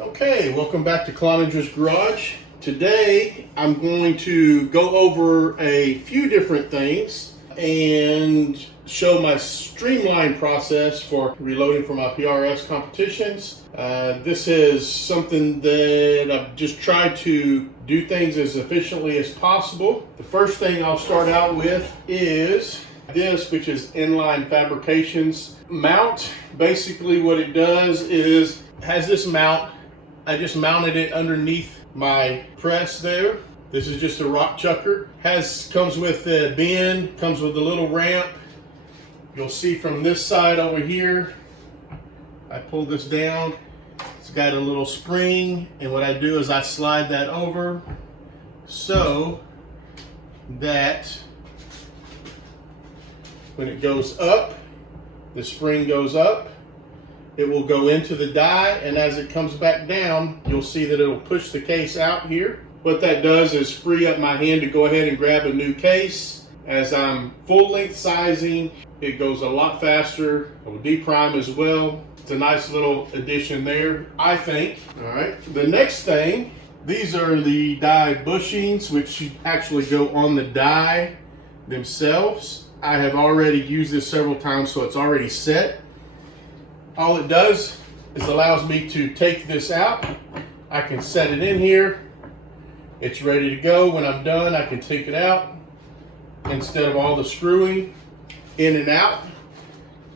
Okay, welcome back to Cloninger's Garage. Today I'm going to go over a few different things and show my streamlined process for reloading for my PRS competitions. This is something that I've just tried to do things as efficiently as possible. The first thing I'll start out with is this, which is Inline Fabrications mount. Basically what it does is has this mount. I just mounted it underneath my press there. This is just a rock chucker. Comes with a bin, comes with a little ramp. You'll see from this side over here, I pull this down. It's got a little spring, and what I do is I slide that over so that when it goes up, the spring goes up. It will go into the die, and as it comes back down, you'll see that it'll push the case out here. What that does is free up my hand to go ahead and grab a new case. As I'm full length sizing, it goes a lot faster. It will deprime as well. It's a nice little addition there, I think. All right, the next thing, these are the die bushings, which actually go on the die themselves. I have already used this several times, so it's already set. All it does is allows me to take this out. I can set it in here. It's ready to go. When I'm done, I can take it out instead of all the screwing in and out.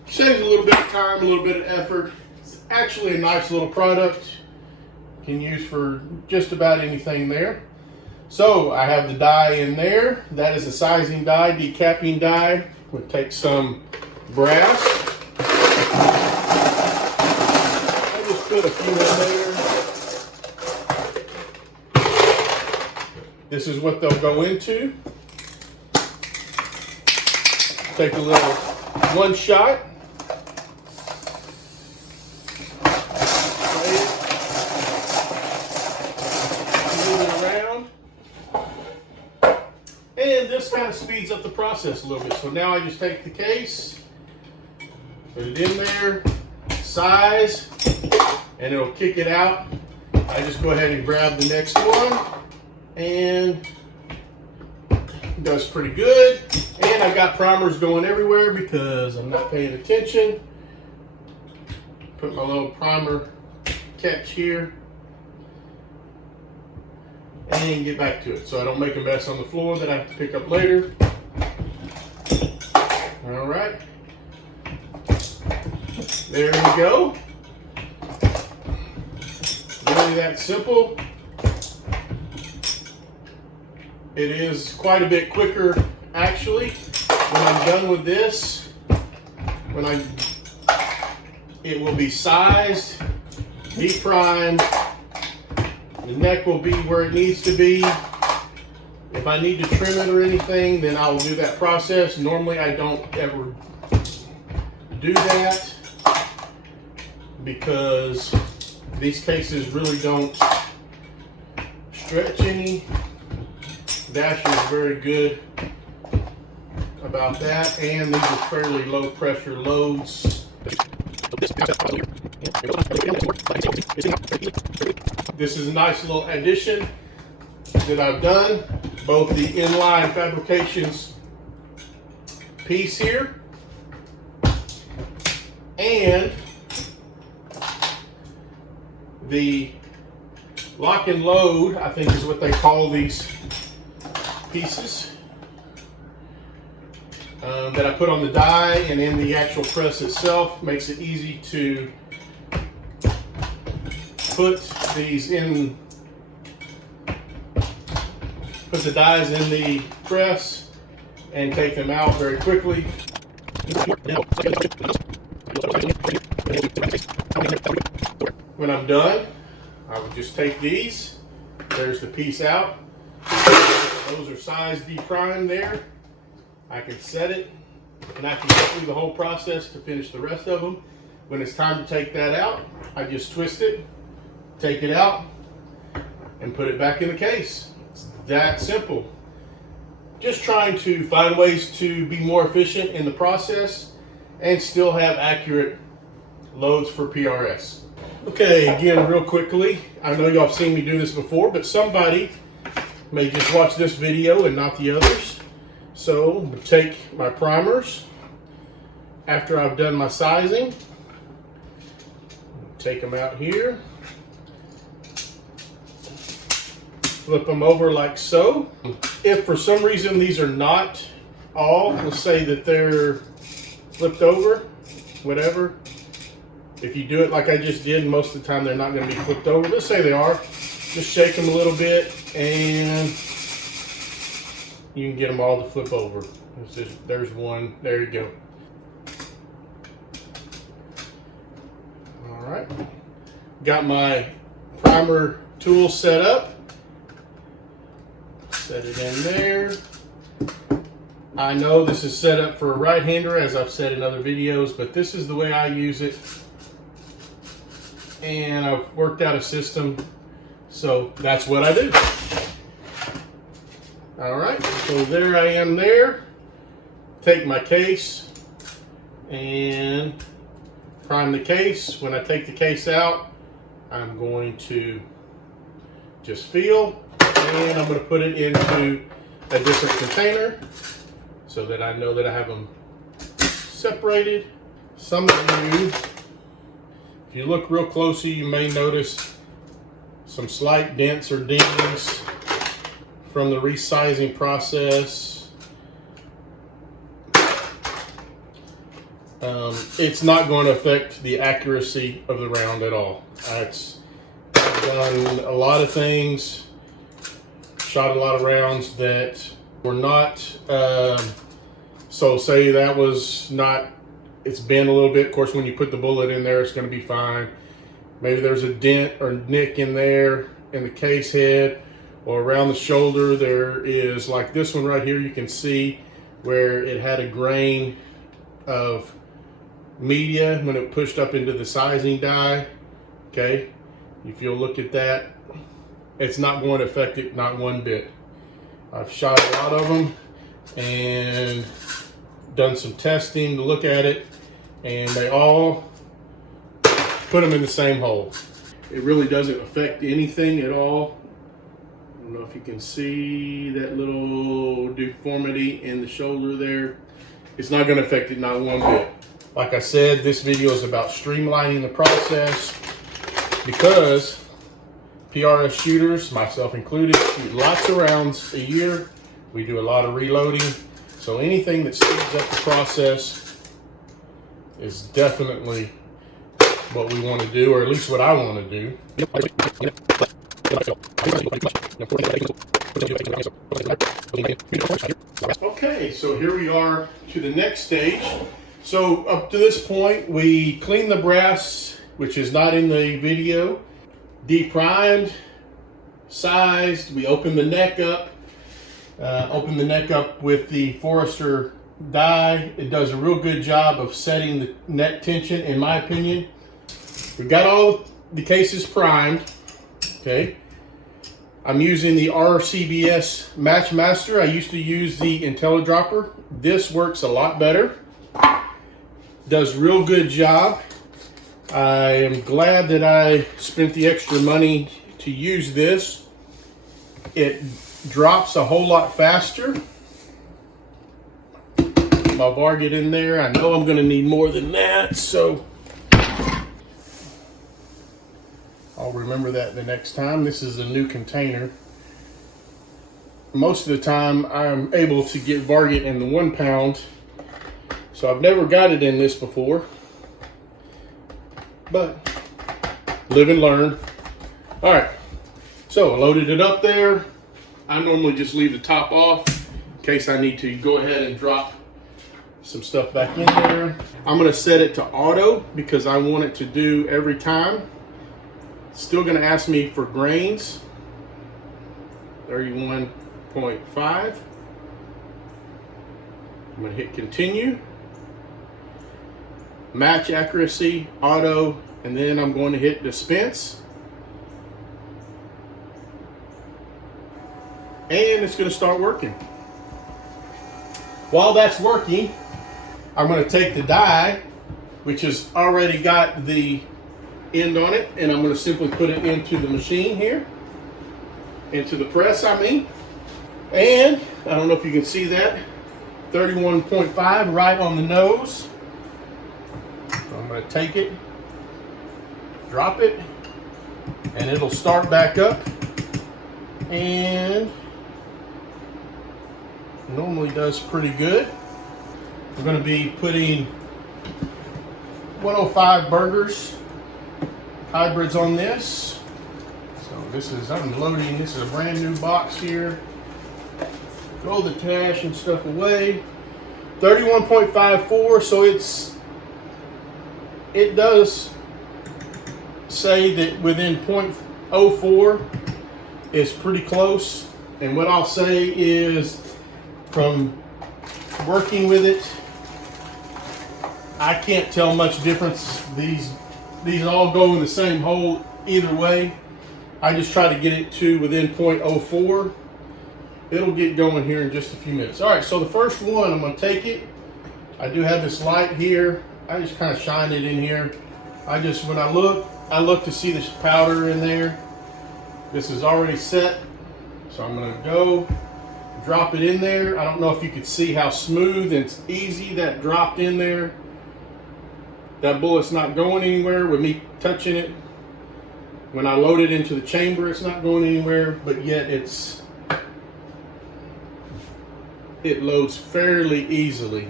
Saves a little bit of time, a little bit of effort. It's actually a nice little product. You can use for just about anything there. So I have the die in there. That is a sizing die, decapping die. We'll take some brass. Put a few in there. This is what they'll go into. Take a little one shot. Move it around. And this kind of speeds up the process a little bit. So now I just take the case, put it in there, size, and it'll kick it out. I just go ahead and grab the next one, and it does pretty good. And I've got primers going everywhere because I'm not paying attention. Put my little primer catch here and get back to it so I don't make a mess on the floor that I have to pick up later. All right, there we go. Really that simple. It is quite a bit quicker actually. When I'm done with this, it will be sized, deprimed, the neck will be where it needs to be. If I need to trim it or anything, then I will do that process. Normally I don't ever do that because these cases really don't stretch any. Dasher is very good about that, and these are fairly low pressure loads. This is a nice little addition that I've done. Both the Inline Fabrications piece here and the lock and load, I think is what they call these pieces that I put on the die and in the actual press itself. Makes it easy to put these in, put the dies in the press and take them out very quickly. When I'm done, I would just take these. There's the piece out. Those are sized, deprimed there. I can set it, and I can go through the whole process to finish the rest of them. When it's time to take that out, I just twist it, take it out, and put it back in the case. It's that simple. Just trying to find ways to be more efficient in the process and still have accurate loads for PRS. Okay, again, real quickly, I know y'all have seen me do this before, but somebody may just watch this video and not the others. So, I'm going to take my primers after I've done my sizing. Take them out here. Flip them over like so. If for some reason these are not all, let's say that they're flipped over, whatever. If you do it like I just did, most of the time they're not going to be flipped over. Let's say they are. Just shake them a little bit and you can get them all to flip over. There's one. There you go. All right. Got my primer tool set up. Set it in there. I know this is set up for a right-hander, as I've said in other videos, but this is the way I use it. And I've worked out a system, so that's what I do. All right, so there I am there. Take my case and prime the case. When I take the case out, I'm going to just feel, and I'm going to put it into a different container so that I know that I have them separated. Some of you, if you look real closely, you may notice some slight dents or dings from the resizing process. It's not going to affect the accuracy of the round at all. I've done a lot of things, shot a lot of rounds that were not, so say that was not, it's bent a little bit. Of course, when you put the bullet in there, it's going to be fine. Maybe there's a dent or nick in there in the case head or around the shoulder. There is, like this one right here, you can see where it had a grain of media when it pushed up into the sizing die. Okay, if you'll look at that, it's not going to affect it, not one bit. I've shot a lot of them and done some testing to look at it, and they all put them in the same hole. It really doesn't affect anything at all. I don't know if you can see that little deformity in the shoulder there. It's not going to affect it, not one bit. Like I said, this video is about streamlining the process because PRS shooters, myself included, shoot lots of rounds a year. We do a lot of reloading. So anything that speeds up the process is definitely what we want to do, or at least what I want to do. Okay, so here we are to the next stage. So up to this point, we cleaned the brass, which is not in the video, deprimed, sized, we opened the neck up, with the Forester die. It does a real good job of setting the neck tension, in my opinion. We've got all the cases primed, okay. I'm using the RCBS Matchmaster. I used to use the IntelliDropper. This works a lot better. Does real good job. I am glad that I spent the extra money to use this. It drops a whole lot faster. My varget in there. I know I'm going to need more than that, so I'll remember that the next time. This is a new container. Most of the time I'm able to get varget in the 1 pound, so I've never got it in this before, but live and learn. All right, so I loaded it up there. I normally just leave the top off in case I need to go ahead and drop some stuff back in there. I'm going to set it to auto because I want it to do every time. Still going to ask me for grains. 31.5. I'm going to hit continue. Match accuracy, auto, and then I'm going to hit dispense. And it's going to start working. While that's working, I'm going to take the die, which has already got the end on it, and I'm going to simply put it into the machine here, into the press, I mean. And I don't know if you can see that, 31.5 right on the nose. So I'm going to take it, drop it, and it'll start back up. And normally does pretty good. We're going to be putting 105 burgers hybrids on this. So this is unloading. This is a brand new box here. Throw the trash and stuff away. 31.54. So it does say that within 0.04 is pretty close. And what I'll say is, from working with it, I can't tell much difference. These all go in the same hole either way. I just try to get it to within 0.04. It'll get going here in just a few minutes. All right, so the first one, I'm gonna take it. I do have this light here. I just kind of shine it in here. When I look to see this powder in there. This is already set. So I'm gonna go drop it in there. I don't know if you could see how smooth and easy that dropped in there. That bullet's not going anywhere with me touching it. When I load it into the chamber, it's not going anywhere, but yet it loads fairly easily.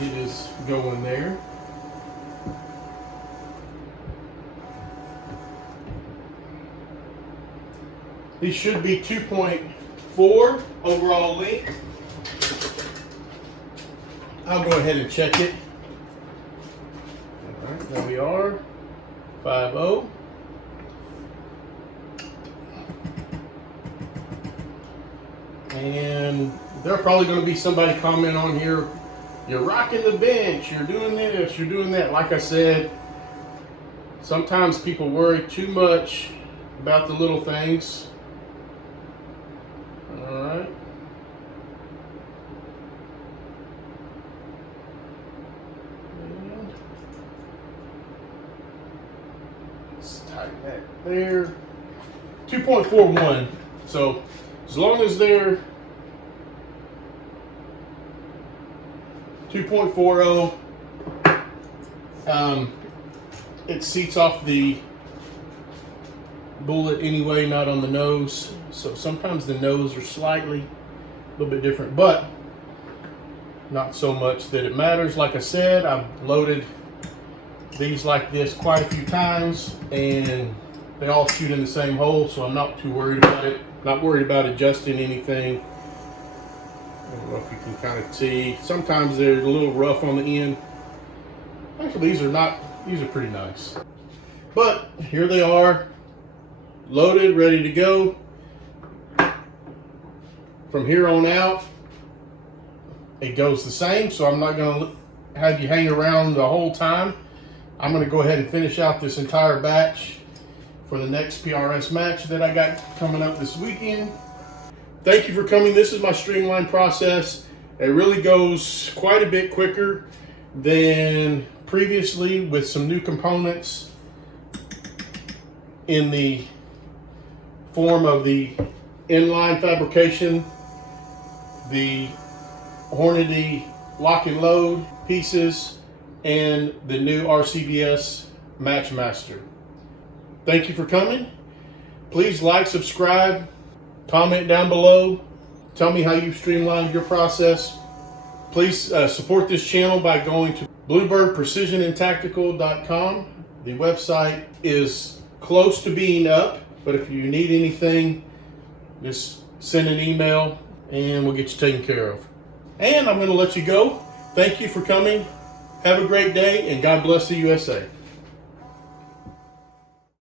It is going there. These should be 2.4 overall length. I'll go ahead and check it. All right, there we are, 5.0. And there's probably going to be somebody comment on here, you're rocking the bench, you're doing this, you're doing that. Like I said, sometimes people worry too much about the little things. All right. Let's tighten that there. 2.41. So as long as they're 2.40, it seats off the bullet anyway, not on the nose. So sometimes the nose are slightly a little bit different, but not so much that it matters. Like I said, I've loaded these like this quite a few times, and they all shoot in the same hole, so I'm not too worried about it. Not worried about adjusting anything. I don't know if you can kind of see. Sometimes they're a little rough on the end. Actually, these are pretty nice. But here they are, loaded, ready to go. From here on out, it goes the same, so I'm not going to have you hang around the whole time. I'm going to go ahead and finish out this entire batch for the next PRS match that I got coming up this weekend. Thank you for coming. This is my streamlined process. It really goes quite a bit quicker than previously, with some new components in the form of the inline fabrication, the Hornady lock and load pieces, and the new RCBS Matchmaster. Thank you for coming. Please like, subscribe, comment down below. Tell me how you've streamlined your process. Please support this channel by going to bluebirdprecisionandtactical.com. The website is close to being up, but if you need anything, just send an email and we'll get you taken care of. And I'm going to let you go. Thank you for coming. Have a great day, and God bless the USA.